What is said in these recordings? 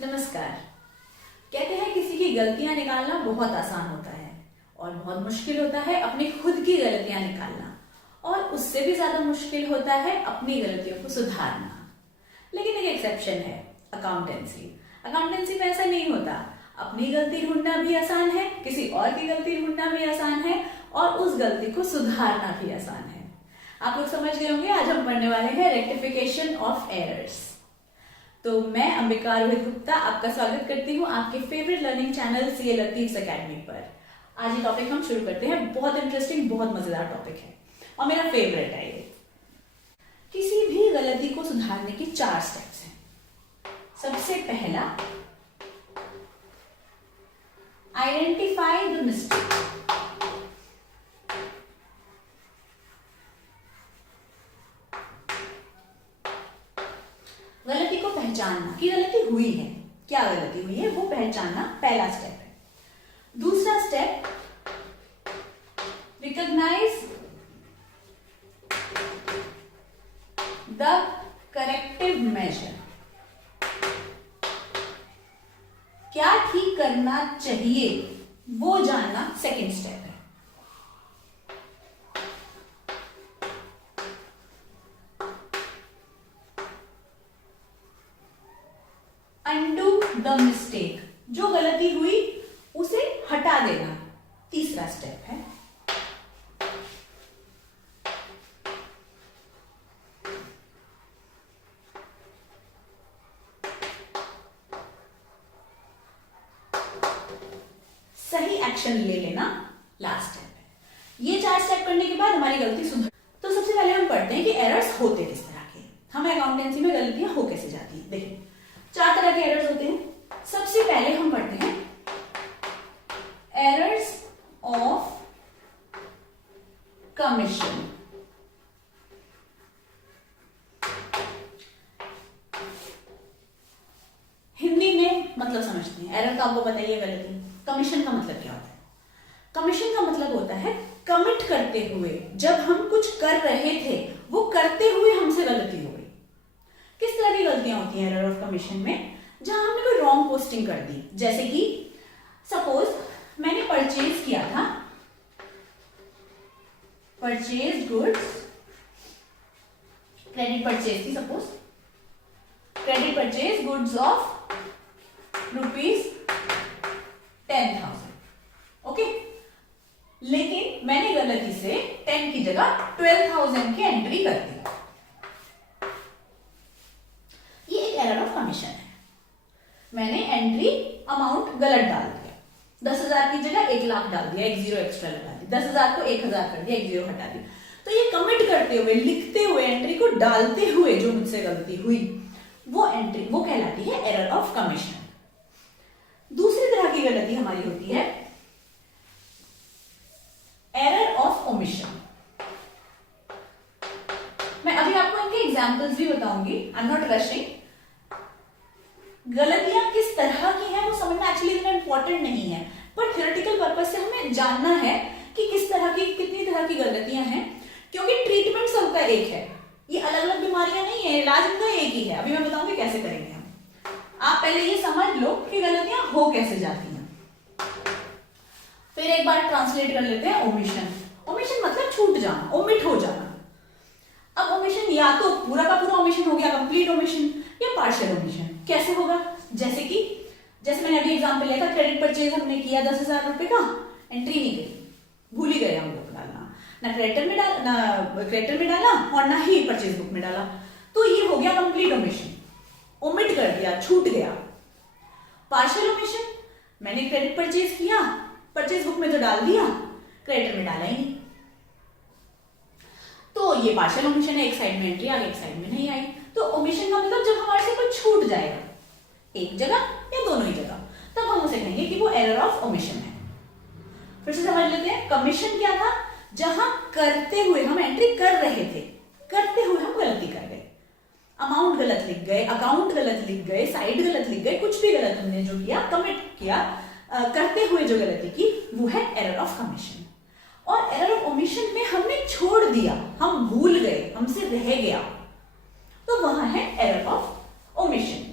नमस्कार। कहते हैं किसी की गलतियां निकालना बहुत आसान होता है और बहुत मुश्किल होता है अपनी खुद की गलतियां निकालना, और उससे भी ज्यादा मुश्किल होता है अपनी गलतियों को सुधारना। लेकिन एक एक्सेप्शन है, अकाउंटेंसी। अकाउंटेंसी में ऐसा नहीं होता। अपनी गलती ढूंढना भी आसान है, किसी और की गलती ढूंढना भी आसान है, और उस गलती को सुधारना भी आसान है। आप लोग समझ गए होंगे। आज हम पढ़ने वाले हैं रेक्टिफिकेशन ऑफ एरर्स। तो मैं अंबिका रोहित गुप्ता आपका स्वागत करती हूँ आपके favourite learning channel CA Latif academy पर। आज ये टॉपिक हम शुरू करते हैं। बहुत इंटरेस्टिंग, बहुत मजेदार टॉपिक है और मेरा फेवरेट है ये। किसी भी गलती को सुधारने के 4 स्टेप्स हैं। सबसे पहला, आइडेंटिफाई द मिस्टेक। गलती को पहचानना कि गलती हुई है, क्या गलती हुई है वो पहचानना पहला स्टेप है। दूसरा step, recognise the corrective measure. क्या ठीक करना चाहिए वो जानना सेकंड स्टेप है। अनडू द मिस्टेक, जो गलती हुई उसे हटा देना तीसरा स्टेप है। सही एक्शन ले लेना लास्ट स्टेप है। ये 4 स्टेप करने के बाद हमारी गलती सुधर। तो सबसे पहले हम पढ़ते हैं कि एरर्स होते किस तरह के, हमें अकाउंटेंसी में गलतियां हो कैसे जाती है। देखिए 4 तरह के एरर्स होते हैं। सबसे पहले हम पढ़ते हैं एरर्स ऑफ कमीशन। हिंदी में मतलब समझते हैं। एरर तो आपको पता ही है, गलती। कमीशन का मतलब क्या होता है? कमीशन का मतलब होता है कमिट करते हुए, जब हम कुछ कर रहे थे वो करते हुए हमसे गलती हो गई। किस तरह की गलतियां होती हैं एरर ऑफ कमीशन में? जहां हमने कोई रॉन्ग पोस्टिंग कर दी। जैसे कि सपोज मैंने परचेज किया था, परचेज गुड्स, क्रेडिट परचेज थी, suppose credit purchase goods of ₹10,000। Okay, लेकिन मैंने गलती से 10 की जगह 12,000 की एंट्री कर दी। ये एक एरर ऑफ कमीशन है। मैंने एंट्री अमाउंट गलत डाल दिया। 10,000 की जगह 1,00,000 डाल दिया, एक जीरो एक्स्ट्रा लगा दी। 10,000 को 1,000 कर दिया, एक जीरो हटा दिया। तो ये कमिट करते हुए, लिखते हुए, एंट्री को डालते हुए जो मुझसे गलती हुई वो एंट्री, वो कहलाती है एरर ऑफ कमीशन। दूसरी तरह की गलती हमारी होती है एरर ऑफ ओमिशन। मैं अभी आपको इनके एग्जांपल्स भी बताऊंगी। I am not rushing. गलतियां किस तरह की हैं वो समझना एक्चुअली इतना इंपॉर्टेंट नहीं है, पर थ्योरेटिकल पर्पस से हमें जानना है कि किस तरह की, कितनी तरह की गलतियां हैं, क्योंकि ट्रीटमेंट सबका एक है। ये अलग अलग बीमारियां नहीं है, इलाज उनका एक ही है। अभी मैं बताऊंगी कैसे करेंगे हम। आप पहले ये समझ लो कि गलतियां हो कैसे जाती हैं, फिर एक बार ट्रांसलेट कर लेते हैं ओमिशन। ओमिशन मतलब छूट जाना, ओमिट हो जाना। अब ओमिशन या तो पूरा का पूरा ओमिशन हो गया, कंप्लीट ओमिशन, या पार्शियल ओमिशन। कैसे होगा? जैसे मैंने अभी एग्जांपल लिया था, क्रेडिट परचेज हमने किया 10,000 रुपए का, एंट्री नहीं करी, भूल ही गए हम लोग डालना, ना क्रेडिटर में डाला और ना ही परचेज बुक में डाला। तो ये हो गया कंप्लीट ओमिशन, ओमिट कर दिया, छूट गया। पार्शियल ओमिशन, मैंने क्रेडिट परचेज किया, परचेज बुक में तो डाल दिया, क्रेडिटर में डाला ही नहीं। तो ये पार्शियल ओमिशन है, एक साइड में एंट्री आ गई, एक साइड में नहीं आई। तो ओमिशन का मतलब जब हमारे से कुछ छूट जाएगा, एक जगह या दोनों ही जगह, तब हम उसे कहेंगे कि वो एरर ऑफ ओमिशन है। फिर से समझ लेते हैं, कमीशन क्या था? जहां करते हुए हम एंट्री कर रहे थे, करते हुए हम गलती कर गए, अमाउंट गलत लिख गए, अकाउंट गलत लिख गए, साइड गलत लिख गए, कुछ भी गलत हमने जो किया, कमिट किया, करते हुए जो गलती की, वो है एरर ऑफ कमीशन। और एरर ऑफ ओमिशन में हमने छोड़ दिया, हम भूल गए, हमसे रह गया, तो वहां है एरर ऑफ ओमिशन।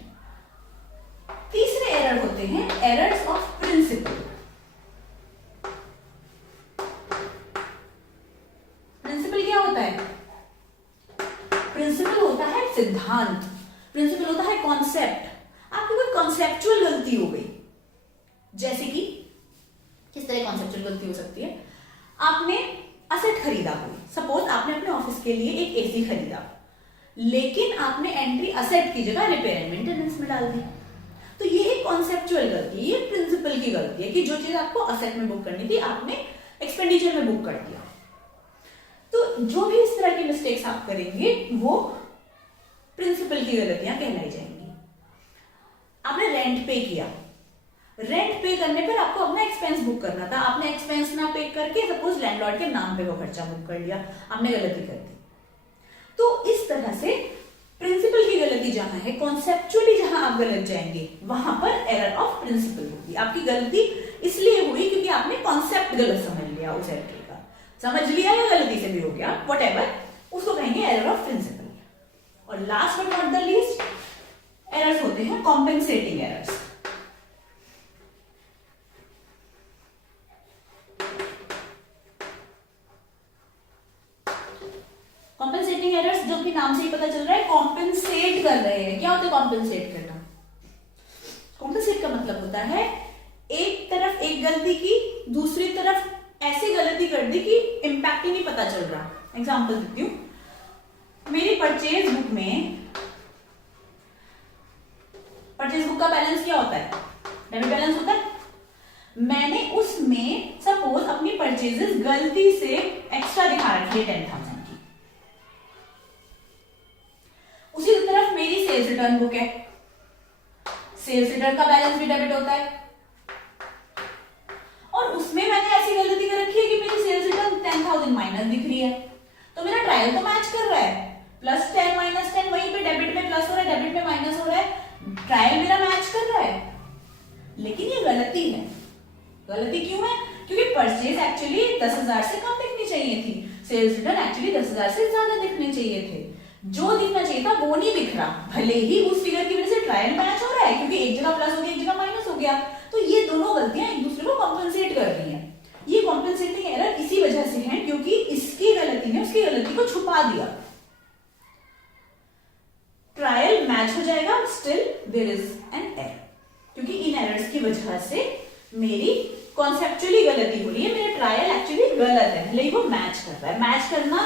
प्रिंसिपल होता है कॉन्सेप्ट। आपकी कोई कॉन्सेप्चुअल गलती हो गई, जैसे कि किस तरह कॉन्सेप्चुअल गलती हो सकती है? आपने असेट खरीदा, कोई सपोज आपने अपने ऑफिस के लिए एक एसी खरीदा, लेकिन आपने एंट्री असेट की जगह रिपेयर एंड मेंटेनेंस में डाल दी। तो ये एक कॉन्सेप्चुअल गलती है, ये प्रिंसिपल की गलती है कि जो चीज आपको असेट में बुक करनी थी आपने एक्सपेंडिचर में बुक कर दिया। तो जो भी इस तरह की मिस्टेक्स आप करेंगे वो प्रिंसिपल की गलतियां कहलाई जाएंगी। आपने रेंट पे किया, रेंट पे करने पर आपको अपना एक्सपेंस बुक करना था, आपने एक्सपेंस ना पे करके सपोज लैंडलॉर्ड के नाम पे वो खर्चा बुक कर लिया, आपने गलती कर दी। तो इस तरह से प्रिंसिपल की गलती जहां है, कॉन्सेप्चुअली जहां आप गलत जाएंगे वहां पर एरर ऑफ प्रिंसिपल होगी। आपकी गलती इसलिए हुई क्योंकि आपने कॉन्सेप्ट गलत समझ लिया उस एंट्री का, समझ लिया या गलती से भी हो गया, व्हाटएवर, उसको कहेंगे एरर ऑफ प्रिंसिपल। और last but not the least errors होते हैं कॉम्पेंसेटिंग एरर्स। कॉम्पेंसेटिंग एरर्स जो कि नाम से ही पता चल रहा है कॉम्पेंसेट कर रहे हैं। क्या होता है कॉम्पेंसेट करना? कॉम्पेंसेट का मतलब होता है एक तरफ एक गलती की, दूसरी तरफ ऐसी गलती कर दी कि इंपैक्ट ही नहीं पता चल रहा। एग्जांपल देती हूं, मेरी परचेज बुक में, परचेज बुक का बैलेंस क्या होता है? डेबिट बैलेंस होता है। मैंने उसमें सपोज अपनी परचेजेस गलती से एक्स्ट्रा दिखा रखी है 10,000 की। उसी तरफ मेरी सेल्स रिटर्न बुक है, सेल्स रिटर्न का बैलेंस भी डेबिट होता है, और उसमें मैंने ऐसी गलती कर रखी है कि मेरी सेल्स रिटर्न 10,000 माइनस दिख रही है। तो मेरा ट्रायल तो मैच कर रहा है, +10 -10, वहीं पे डेबिट में प्लस हो रहा है, डेबिट में माइनस हो रहा है, ट्रायल मेरा मैच कर रहा है। लेकिन ये गलती है। गलती क्यों है? क्योंकि परचेज एक्चुअली 10,000 से कम दिखनी चाहिए थी, सेल्स रिटर्न एक्चुअली 10,000 से ज्यादा दिखने चाहिए थे। जो दिखना चाहिए था वो नहीं दिख रहा, भले ही उस फिगर की वजह से ट्रायल मैच हो रहा है क्योंकि एक जगह प्लस हो गया, एक जगह माइनस हो गया। तो ये दोनों गलतियां एक दूसरे को कॉम्पेंसेट कर रही हैं। ये कॉम्पेंसेटिंग एरर इसी वजह से है क्योंकि इसकी गलती ने उसकी गलती को छुपा दिया। ट्रायल मैच हो जाएगा, still there is an error, क्योंकि इन एरर्स की वजह से मेरी कॉन्सेप्चुअली गलती हो रही है, मेरा ट्रायल एक्चुअली गलत है, लेकिन वो मैच कर रहा है। मैच करना,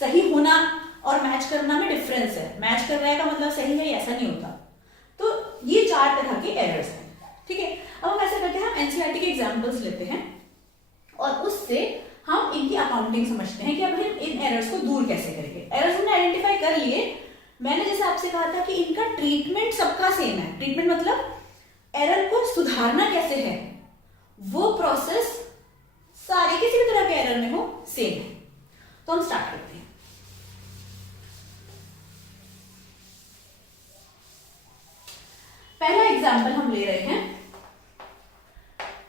सही होना और मैच करना में डिफरेंस है। मैच कर रहा है का मतलब सही है, ऐसा नहीं होता। तो ये 4 तरह के एरर्स हैं, ठीक है। अब हम ऐसा करते हैं, हम एनसीईआरटी के एग्जांपल्स लेते हैं और उससे हम इनकी अकाउंटिंग समझते हैं कि अब हम इन एरर्स को दूर कैसे करेंगे। एरर्स हमने आइडेंटिफाई कर लिए। मैंने जैसे आपसे कहा था कि इनका ट्रीटमेंट सबका सेम है। ट्रीटमेंट मतलब एरर को सुधारना कैसे है, वो प्रोसेस सारे किसी भी तरह के एरर में हो सेम है। तो हम स्टार्ट करते हैं। पहला एग्जांपल हम ले रहे हैं,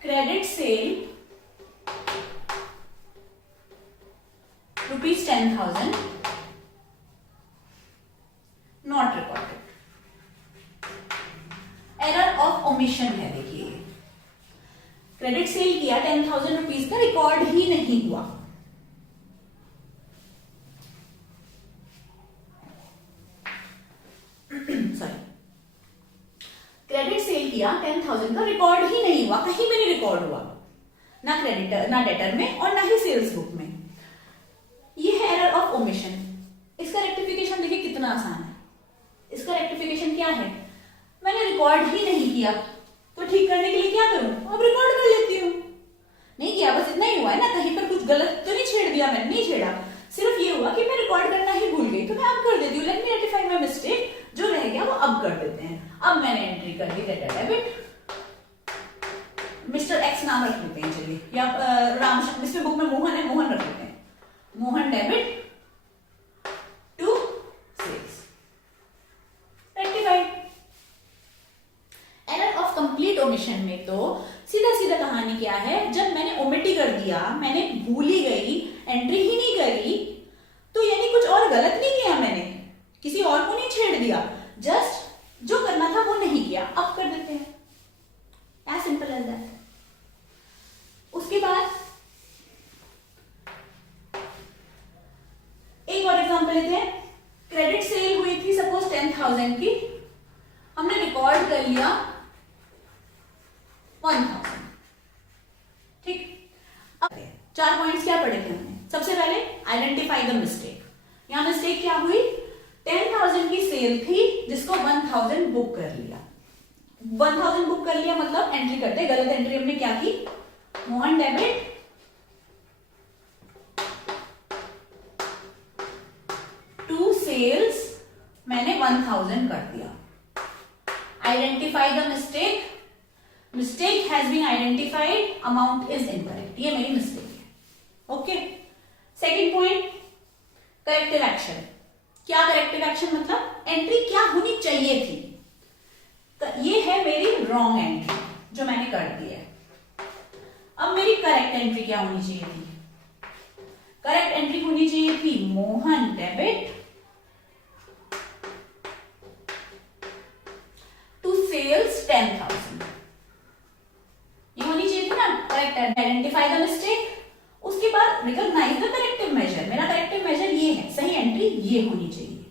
credit sale ₹10,000 not recorded. Error of omission है। देखिए क्रेडिट सेल किया 10,000 रुपीज का, रिकॉर्ड ही नहीं हुआ। सॉरी, क्रेडिट सेल किया 10,000 का, रिकॉर्ड ही नहीं हुआ, कहीं में नहीं रिकॉर्ड हुआ, ना क्रेडिटर ना डेटर में और ना ही सेल्स बुक में। ये है एरर ऑफ ओमिशन। इसका रेक्टिफिकेशन देखिए कितना आसान है। इसका रेक्टिफिकेशन क्या है? मैंने रिकॉर्ड ही नहीं किया, तो ठीक करने के लिए क्या करूं? अब रिकॉर्ड कर लेती हूं। नहीं किया, बस इतना ही हुआ है ना, कहीं पर कुछ गलत तो नहीं छेड़ दिया मैंने, नहीं छेड़ा, सिर्फ ये हुआ कि मैं रिकॉर्ड करना ही भूल गई, तो मैं अब कर देती हूँ। Let me rectify my mistake, जो रह गया वो अब कर देते हैं। अब मैंने एंट्री कर दी डेटर डेबिट, मिस्टर एक्स नाम रख लेते हैं चलिए, या राम, इसमें बुक में मोहन है, मोहन रख लेते हैं, Mohan debit to sales, rectified. Error of complete omission में तो सीधा सीधा कहानी क्या है, जब मैंने ओमिट ही कर दिया, मैंने भूल ही गई, एंट्री ही नहीं करी, तो यानी कुछ और गलत नहीं किया, मैंने किसी और को नहीं छेड़ दिया, जस्ट जो करना था वो नहीं किया, अब कर देते हैं, एज सिंपल एज दैट। उसके बाद एक और एग्जांपल लेते हैं। क्रेडिट सेल हुई थी सपोज 10,000 की, रिकॉर्ड कर लिया 1000। ठीक, अब 4 पॉइंट्स क्या पढ़े थे हमने? सबसे पहले आइडेंटिफाई द मिस्टेक। यहां मिस्टेक क्या हुई? 10,000 की सेल थी जिसको 1000 बुक कर लिया। 1000 बुक कर लिया मतलब एंट्री करते गलत एंट्री हमने क्या की? मोहन डेबिट टू सेल्स, मैंने 1000 कर दिया। Identify the mistake, mistake has been identified, amount is incorrect, ये मेरी मिस्टेक है। Okay, second point corrective action. क्या करेक्टिव एक्शन मतलब? एंट्री क्या होनी चाहिए थी? तो ये है मेरी रॉन्ग एंट्री जो मैंने कर दी है। अब मेरी करेक्ट एंट्री क्या होनी चाहिए थी? करेक्ट एंट्री होनी चाहिए थी मोहन डेबिट टू सेल्स 10,000। ये होनी चाहिए थी ना करेक्ट। आइडेंटिफाई द मिस्टेक, उसके बाद रिकॉग्नाइज द करेक्टिव मेजर। मेरा करेक्टिव मेजर ये है, सही एंट्री ये होनी चाहिए।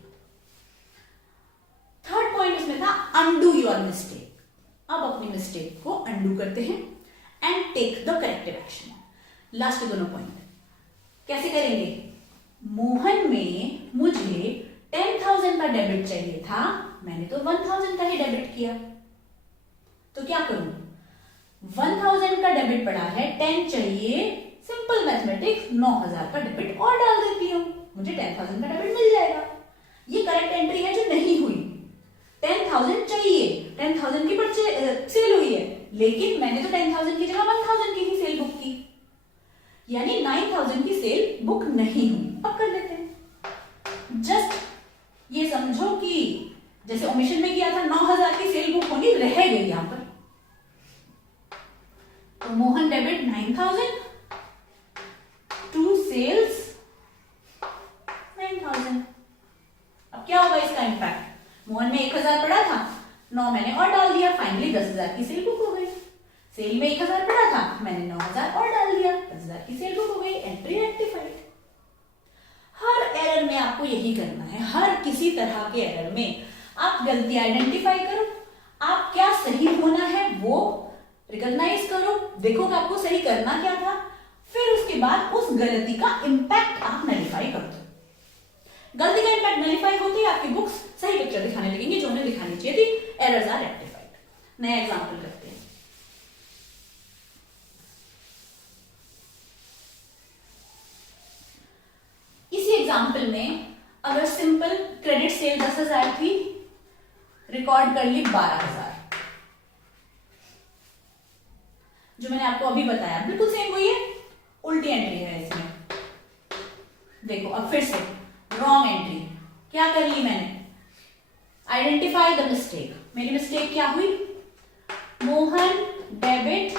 थर्ड पॉइंट इसमें था अनडू योर मिस्टेक। अब अपनी मिस्टेक को अनडू करते हैं and take the corrective action. Last के दोनों पॉइंट कैसे करेंगे? मोहन में मुझे 10,000 का डेबिट चाहिए था, मैंने तो 1000 का ही डेबिट किया, तो क्या करूं? 1000 का डेबिट पड़ा है, 10 चाहिए, सिंपल मैथमेटिक्स 9000 का डेबिट और डाल देती हूं, मुझे 10,000 का डेबिट मिल जाएगा। ये करेक्ट एंट्री है जो नहीं हुई। 10,000 चाहिए, 10,000 की सेल हुई है, लेकिन मैंने तो 10,000 की जगह 1000 की ही सेल बुक की, यानी 9,000 की सेल बुक नहीं हुई। अब कर लेते हैं। जस्ट ये समझो कि जैसे ओमिशन में किया था 9,000 की सेल बुक होनी रह गई यहां पर, तो मोहन डेबिट 9,000 टू सेल्स 9,000। अब क्या होगा इसका इम्पैक्ट? मोहन में 1,000 पड़ा था, 9 मैंने और डाल दिया, फाइनली 10,000 की सेल बुक हो गई। सेल में 1,000 पड़ा था, मैंने 9,000 और डाल दिया, 10,000 की सेल बुक हो गई, एंट्री रेक्टिफाइड। हर एरर में आपको यही करना है। हर किसी तरह के एरर में आप गलती आइडेंटिफाई करो, आप क्या सही होना है वो रिकॉग्नाइज करो, देखो कि आपको सही करना क्या था, फिर उसके बाद उस गलती का इंपैक्ट आप नलिफाई कर दो। गलती का इंपैक्ट नलिफाई होते ही आपकी बुक्स सही पिक्चर दिखाने लगेंगे जो उन्हें दिखानी चाहिए थी। Errors are rectified. नया एग्जांपल करते हैं। इसी एग्जांपल में अगर सिंपल क्रेडिट सेल 10,000 थी, रिकॉर्ड कर ली 12,000, जो मैंने आपको अभी बताया बिल्कुल सेम वही है, उल्टी एंट्री है इसमें। देखो अब फिर से रॉन्ग एंट्री क्या कर ली मैंने? Identify the mistake. मेरी मिस्टेक क्या हुई? मोहन डेबिट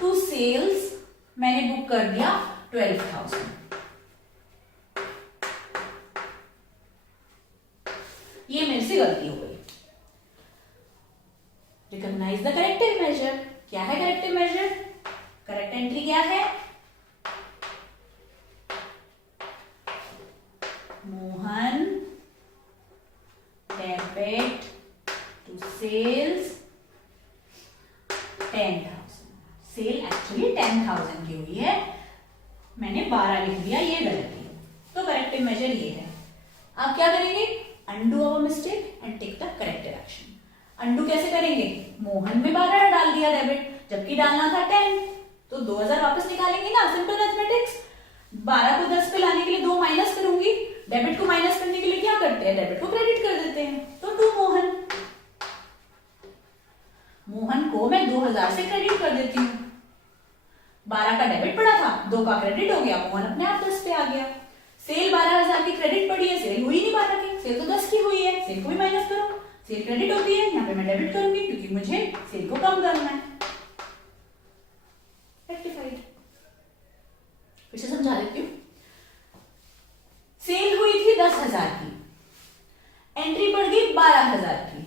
टू सेल्स, मैंने बुक कर दिया 12,000। ये मेरे से गलती हो गई। Recognise the corrective measure. क्या है करेक्टिव मेजर? करेक्ट एंट्री क्या है? Mohan debit to sales 10,000। Sale actually 10,000 की हुई है, मैंने 12 लिख दिया, ये गलती है। तो करेक्टिव मेजर ये है। आप क्या करेंगे? Undo our mistake and take the corrective action. Undo कैसे करेंगे? मोहन में 12 डाल दिया डेबिट, जबकि डालना था 10, तो 2,000 वापस निकालेंगे ना, सिंपल मैथमेटिक्स। 12 को 10 पे लाने के लिए 2 माइनस करूंगी, डेबिट को माइनस करने के लिए क्या करते हैं? डेबिट को क्रेडिट कर देते हैं, तो टू मोहन। मोहन को मैं 2,000 से क्रेडिट कर देती हूँ। 12 का डेबिट पड़ा था, 2 का क्रेडिट हो गया, मोहन अपने आप 10 पे आ गया। सेल 12,000 की क्रेडिट पड़ी है, सेल हुई नहीं 12 की, सेल तो 10 की हुई है, सेल को भी माइनस करो, सेल क्रेडिट होती है, यहाँ पे मैं डेबिट करूंगी क्योंकि मुझे सेल को कम करना है। रेक्टिफाइड। फिर से समझा देती हूँ। सेल हुई थी 10,000 की, एंट्री पड़ गई 12,000 की,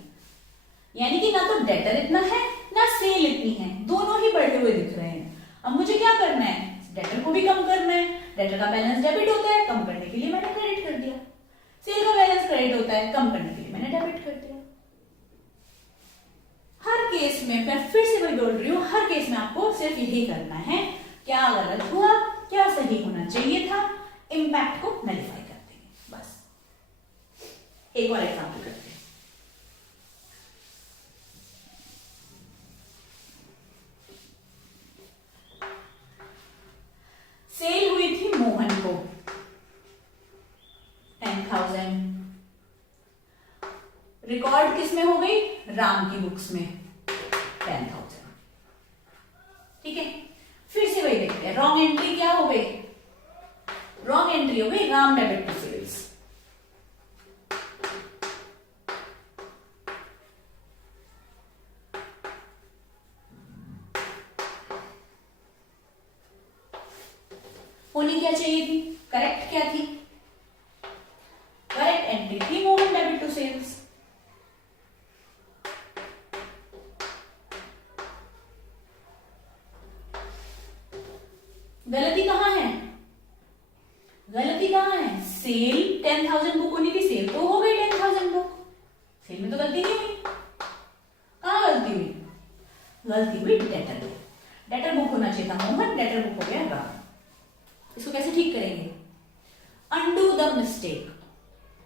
यानी कि ना तो डेटर इतना है ना सेल इतनी है, दोनों ही बढ़े हुए दिख रहे हैं। अब मुझे क्या करना है? डेटर को भी कम करना है। डेटर का बैलेंस डेबिट होता है, कम करने के लिए मैंने क्रेडिट कर दिया। सेल का बैलेंस क्रेडिट होता है, कम करने के लिए मैंने डेबिट कर दिया। में मैं फिर से वही बोल रही हूँ, हर केस में आपको सिर्फ यही करना है, क्या गलत हुआ, क्या सही होना चाहिए था, इम्पैक्ट को नलिफाई कर देंगे बस। एक और एग्जाम्पल करते हैं। सेल हुई थी मोहन को 10,000, रिकॉर्ड किस में हो गई, राम की बुक्स में 10,000। ठीक है, फिर से वही देखते हैं, रॉन्ग एंट्री क्या हो गई, रॉन्ग एंट्री हो गई राम डेबिट टू सेल्स। होनी क्या चाहिए थी, करेक्ट क्या थी, करेक्ट एंट्री थी मोहन डेबिट टू सेल्स। गलती कहां है, गलती कहां है, सेल 10,000 बुक होनी थी, सेल तो हो गई 10,000 बुक, सेल में तो गलती नहीं हुई, कहां गलती हुई, गलती हुई डेटर, डेटर बुक होना चाहिए था मोहन, डेटर बुक हो गया राम। इसको कैसे ठीक करेंगे, अनडू द मिस्टेक।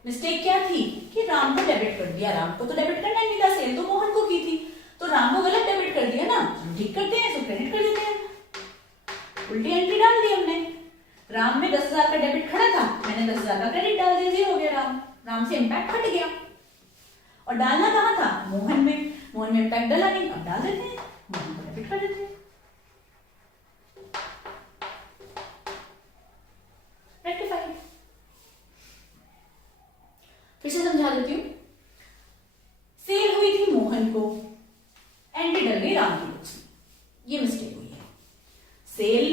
मिस्टेक क्या थी कि राम को डेबिट कर दिया, राम को तो डेबिट करना नहीं था, सेल तो मोहन को की थी, तो राम को गलत डेबिट कर दिया ना, ठीक करते हैं इसको क्रेडिट कर देते हैं, उल्टी एंट्री डाल दी हमने। राम में 10,000 का डेबिट खड़ा था, मैंने 10,000 का क्रेडिट डाल दिया, 0 हो गया राम, राम से इम्पैक्ट हट गया। और डालना कहां था, मोहन में, मोहन में इम्पैक्ट डाला नहीं, अब डाल देते हैं, मोहन को डेबिट कर देते हैं। रेक्टिफाइड। फिर से समझा देती हूं, सेल हुई थी मोहन को, एंट्री डल गई राम की बुक्स में, ये मिस्टेक हुई है। सेल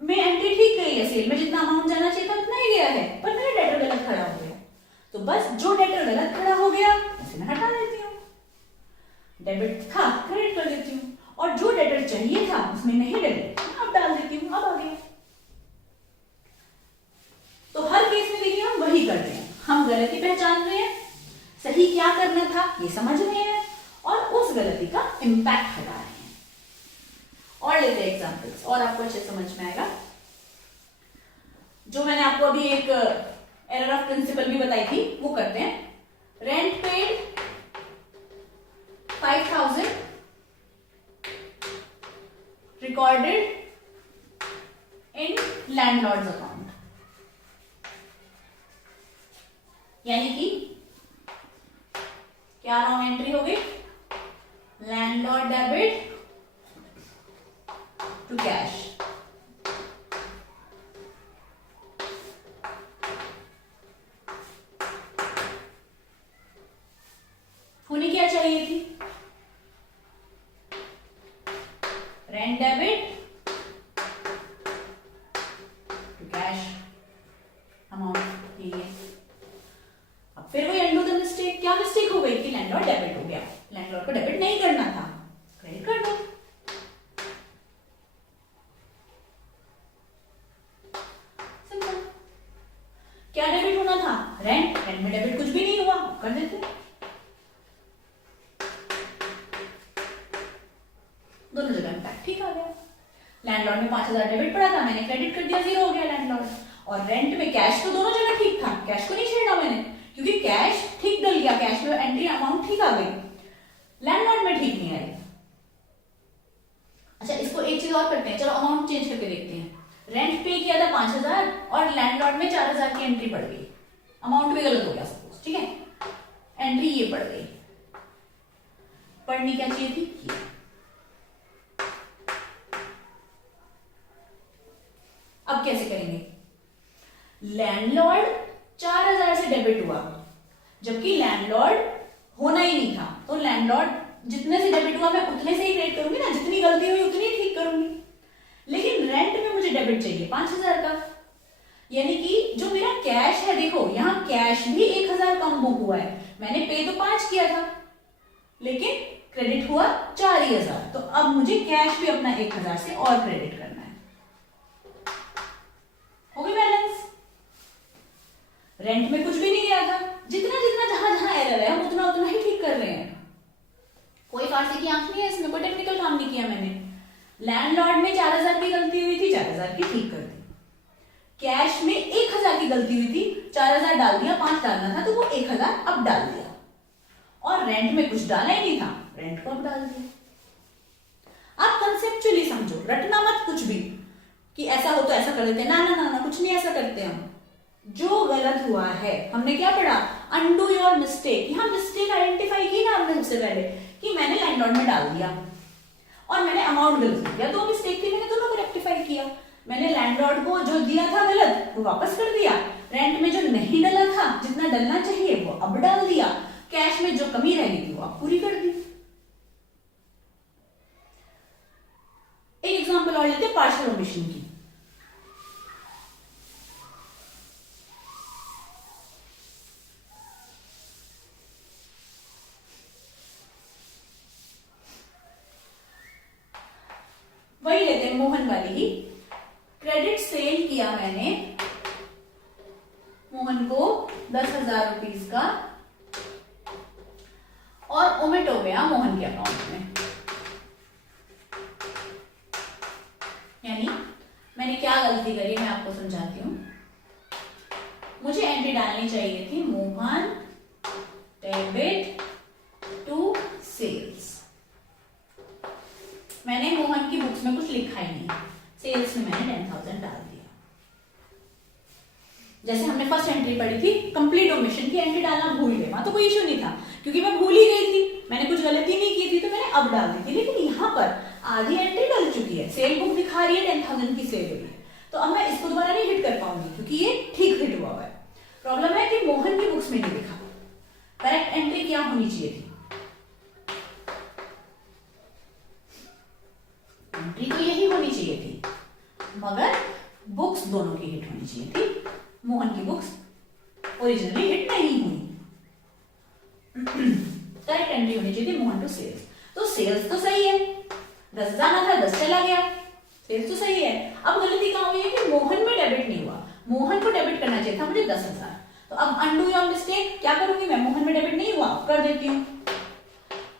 में एंट्री ठीक गई है, सेल में जितना अमाउंट जाना चाहिए था उतना ही गया है, पर मेरा डेटर गलत खड़ा हो गया, तो बस जो डेटर गलत खड़ा हो गया उसे मैं हटा देती हूँ, डेबिट था क्रेडिट कर देती हूँ, और जो डेटर चाहिए था उसमें नहीं डले, अब डाल देती हूँ, अब आ गया। तो हर केस में देखिए हम वही कर रहे हैं, हम गलती पहचान रहे हैं, सही क्या करना था ये समझ रहे हैं, और उस गलती का इम्पैक्ट हटा रहे हैं। और लेते हैं एग्जांपल्स, और आपको अच्छे समझ में आएगा। जो मैंने आपको अभी एक एरर ऑफ प्रिंसिपल भी बताई थी वो करते हैं। Rent paid 5,000 recorded in landlords account, यानी कि क्या रॉन्ग एंट्री हो गई, लैंडलॉर्ड डेबिट टू कैश। होनी क्या चाहिए थी, rent debit to cash amount, ये अब फिर वही अंडू द मिस्टेक, क्या मिस्टेक हो गई कि लैंडलॉर्ड डेबिट हो गया, लैंडलॉर्ड को डेबिट नहीं करना था, क्रेडिट कर दो। सिंपल। क्या डेबिट होना था, रेंट, रेंट में डेबिट कुछ भी नहीं हुआ, कर देते, दोनों जगह इम्पैक्ट ठीक आ गया। लैंडलॉर्ड में 5,000 डेबिट पड़ा था, मैंने क्रेडिट कर दिया, 0 हो गया लैंडलॉर्ड। और रेंट में कैश तो दोनों जगह ठीक था, कैश को नहीं छेड़ा मैंने, क्योंकि कैश ठीक डल गया, कैश में एंट्री अमाउंट ठीक आ गई, लैंडलॉर्ड में ठीक नहीं आई। अच्छा, इसको एक चीज और करते हैं, चलो अमाउंट चेंज करके देखते हैं। रेंट पे किया था 5,000 और लैंडलॉर्ड में 4,000 की एंट्री पड़ गई, अमाउंट भी गलत हो गया सपोज, ठीक है, एंट्री ये पड़ गई, पढ़नी क्या चाहिए थी ये। अब कैसे करेंगे, लैंडलॉर्ड 4,000 से डेबिट हुआ, जबकि लैंडलॉर्ड होना ही नहीं था, तो लैंडलॉर्ड जितने से डेबिट हुआ मैं उतने से ही क्रेडिट करूंगी ना, जितनी गलती हुई उतनी ठीक करूंगी। लेकिन रेंट में मुझे डेबिट चाहिए 5,000 का, यानी कि जो मेरा कैश है, देखो यहां कैश भी 1,000 कम बुक हुआ है, मैंने पे तो 5 किया था लेकिन क्रेडिट हुआ 4,000, तो अब मुझे कैश भी अपना 1,000 से और क्रेडिट करना है, हो गई बैलेंस। रेंट में कुछ भी नहीं गया था, जितना जितना जहां जहां एरर है हम उतना उतना ही ठीक कर रहे हैं, कोई फारसी की आंख नहीं है, इसमें कोई टेक्निकल काम नहीं किया मैंने। लैंडलॉर्ड में 4000 की गलती हुई थी, 4000 की ठीक कर दी। कैश में 1000 की गलती हुई थी, 4000 डाल दिया, 5 डालना था तो वो 1000 अब डाल दिया। और रेंट में कुछ डाला ही नहीं था, रेंट को अब डाल दिया। आप कंसेप्चुअली समझो, रटना मत कुछ भी कि ऐसा हो तो ऐसा कर देते हैं, ना ना ना ना, कुछ नहीं ऐसा करते हम। जो गलत हुआ है, हमने क्या पढ़ा, अनडू योर मिस्टेक। यहाँ मिस्टेक आइडेंटिफाई की ना हमने सबसे पहले कि मैंने लैंडलॉर्ड में डाल दिया और मैंने अमाउंट गलत किया, दो मिस्टेक थी, मैंने दोनों को रेक्टिफाई किया। मैंने लैंडलॉर्ड को जो दिया था गलत वो वापस कर दिया, रेंट में जो नहीं डाला था जितना डलना चाहिए वो अब डाल दिया, कैश में जो कमी रह गई थी वो अब पूरी कर दी। एक एग्जांपल और लेते हैं पार्शियल ओमिशन की। वही लेते हैं मोहन वाली ही। क्रेडिट सेल किया मैंने मोहन को 10,000 रुपीज का और ओमिट हो गया मोहन के अकाउंट में। यानी मैंने क्या गलती करी मैं आपको समझाती हूं। मुझे एंट्री डालनी चाहिए थी मोहन डेबिट टू सेल्स। मैंने मोहन की बुक्स में कुछ लिखा ही नहीं, सेल्स में मैंने 10,000 डाल दिया। जैसे हमने फर्स्ट एंट्री पढ़ी थी, कंप्लीट ओमिशन की एंट्री डालना भूल गए, वहां तो कोई इश्यू नहीं था क्योंकि मैं भूल ही गई थी, मैंने कुछ गलती नहीं की थी तो मैंने अब डाल दी थी। लेकिन यहाँ पर आधी एंट्री डल चुकी है, सेल बुक दिखा रही है 10,000 की सेल हुई है, तो अब मैं इसको दोबारा नहीं हिट कर पाऊंगी क्योंकि ये ठीक हिट हुआ है। प्रॉब्लम है कि मोहन की बुक्स में नहीं लिखा। करेक्ट एंट्री क्या होनी चाहिए थी, एंट्री तो यही होनी चाहिए थी, मगर बुक्स दोनों की हिट होनी चाहिए थी। मोहन की बुक्स ओरिजिनली हिट नहीं हुई। करेक्ट एंट्री होनी चाहिए थी मोहन टू सेल्स। तो सेल्स तो सही है, 10 जाना था 10 चला गया, सेल्स तो सही है। अब गलती कहां हुई है कि मोहन में डेबिट नहीं हुआ, मोहन को डेबिट करना चाहिए था मुझे 10,000। तो अब अनडू योर मिस्टेक क्या करूंगी मैं, मोहन में डेबिट नहीं हुआ कर देती हूँ।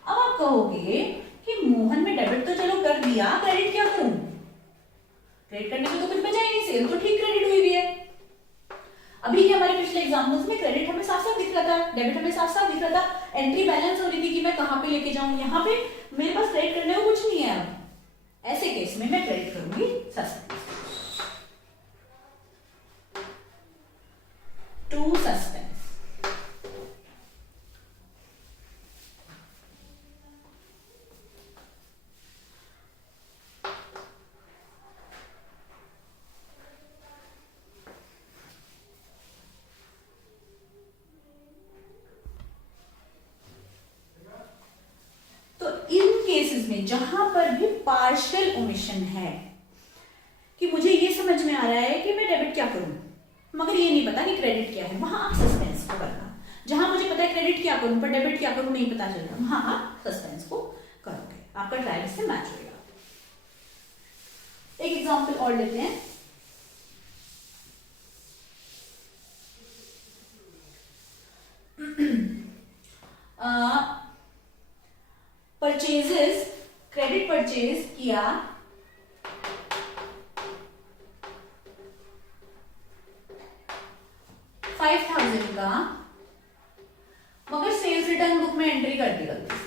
अब आप कहोगे कि मोहन में डेबिट तो चलो कर दिया, क्रेडिट क्या करूं, क्रेडिट करने को तो कुछ बचा ही नहीं, सेल तो ठीक क्रेडिट हुई भी है। अभी के हमारे पिछले एग्जाम्पल्स में क्रेडिट हमें साफ साफ दिख रहा था, डेबिट हमें साफ साफ दिख रहा था, एंट्री बैलेंस हो रही थी कि मैं कहां पे लेके जाऊं। यहाँ पे मेरे पास क्रेडिट करने को कुछ नहीं है। अब ऐसे केस में मैं क्रेडिट करूंगी सस्पेंस टू सस्पेंस। जहां पर भी पार्शियल ओमिशन है कि मुझे ये समझ में आ रहा है कि मैं डेबिट क्या करूं मगर ये नहीं पता कि क्रेडिट क्या है, वहां आप सस्पेंस को करना। जहां मुझे पता है क्रेडिट क्या करूं पर डेबिट क्या करूं नहीं पता चल रहा, वहां आप सस्पेंस को करोगे, आपका ट्रायल से मैच होगा। एक एग्जांपल और लेते हैं। परचेजेस, क्रेडिट परचेज किया 5,000 का, मगर सेल्स रिटर्न बुक में एंट्री कर दी गलती से,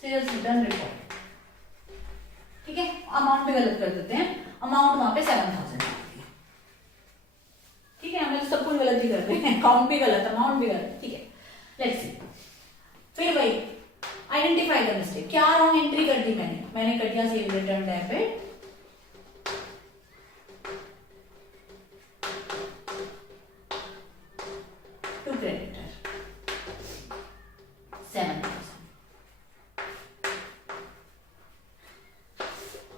सेल्स रिटर्न रिपोर्ट, ठीक है, अमाउंट भी गलत कर देते हैं, अमाउंट वहां पे 7,000 ठीक है, हम सब कुछ गलत ही कर रहे हैं, अकाउंट भी गलत, अमाउंट भी गलत, ठीक है। लेट्स सी, फिर वही आइडेंटिफाई द मिस्टेक, क्या रॉन्ग एंट्री कर दी मैंने कर दिया sale return debit to creditor 7,000।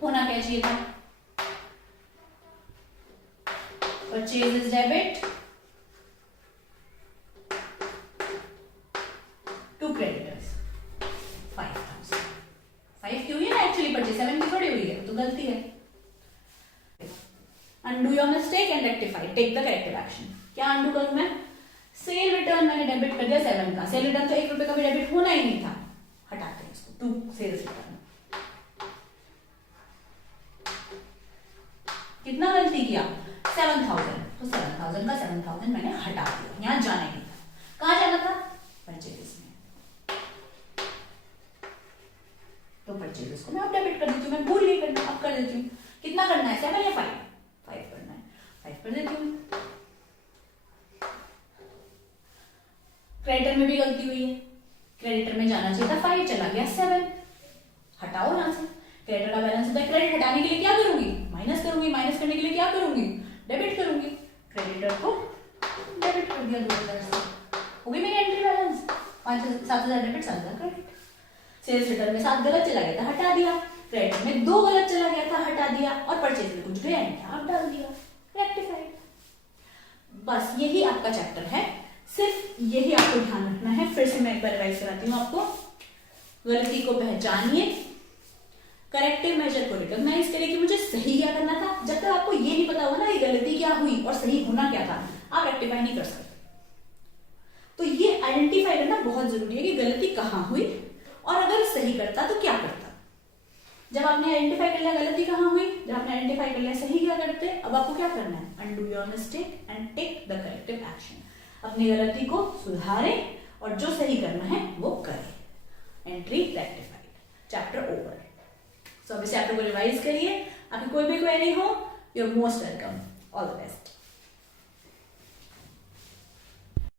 होना क्या चाहिए था, परचेज डेबिट टू क्रेडिटर्स 5,000। 5 क्यों है ना, एक्चुअली परचेज 7 की थोड़ी हुई है, तो गलती है। Undo your mistake and rectify, take the corrective action. क्या अनडू करूं मैं, सेल रिटर्न मैंने डेबिट कर दिया 7 का, सेल रिटर्न तो 1 रुपए का भी डेबिट होना ही नहीं था, हटाते हैं इसको, 2 सेल्स रिटर्न। कितना गलती किया 7000, तो 7000 का 7000 मैंने हटा दिया, यहां जाना ही था, कहां जाना था परचेजेस में, तो परचेजेस को मैं अब डेबिट कर देती हूँ, मैं भूल गई करना, अब कर देती हूँ। कितना करना है 7 या 5 करना है, 5 कर देती हूँ। क्रेडिटर में भी गलती हुई है, क्रेडिटर में जाना चाहिए था 5, चला गया 7, हटाओ यहां से, क्रेडिटर का बैलेंस होता है, क्रेडिट हटाने के लिए क्या करूंगी माइनस करूंगी, माइनस करने के लिए क्या करूंगी डेबिट करूंगी, क्रेडिटर को डेबिट कर दिया 2000 से, हो गई मेरी entry balance, 7,000 debit 7,000 credit. Sales return में 7 गलत चला गया था, हटा दिया, क्रेडिट में 2 गलत चला गया था, हटा दिया, और परचेज में कुछ गया नहीं था, आप डाल दिया, रेक्टिफाइड। बस यही आपका चैप्टर है, सिर्फ यही आपको ध्यान रखना है। फिर से मैं एक बार रिवाइज कराती हूँ आपको, गलती को पहचानिए, करेक्टिव मेजर को रिकॉग्नाइज करिए कि मुझे सही क्या करना था। जब तक आपको ये नहीं पता होगा ना कि गलती क्या हुई और सही होना क्या था, आप रेक्टिफाई नहीं कर सकते। तो ये आइडेंटिफाई करना बहुत जरूरी है कि गलती कहाँ हुई और अगर सही करता तो क्या करता। जब आपने आइडेंटिफाई कर लिया गलती कहाँ हुई, जब आपने आइडेंटिफाई कर लिया सही क्या करते, अब आपको क्या करना है, undo your mistake and take the corrective action. अपनी गलती को सुधारें और जो सही करना है वो करें। Entry rectified, chapter over. So अब इस चैप्टर को रिवाइज करिए, आपकी कोई भी क्वेरी हो, you are most welcome. All the best.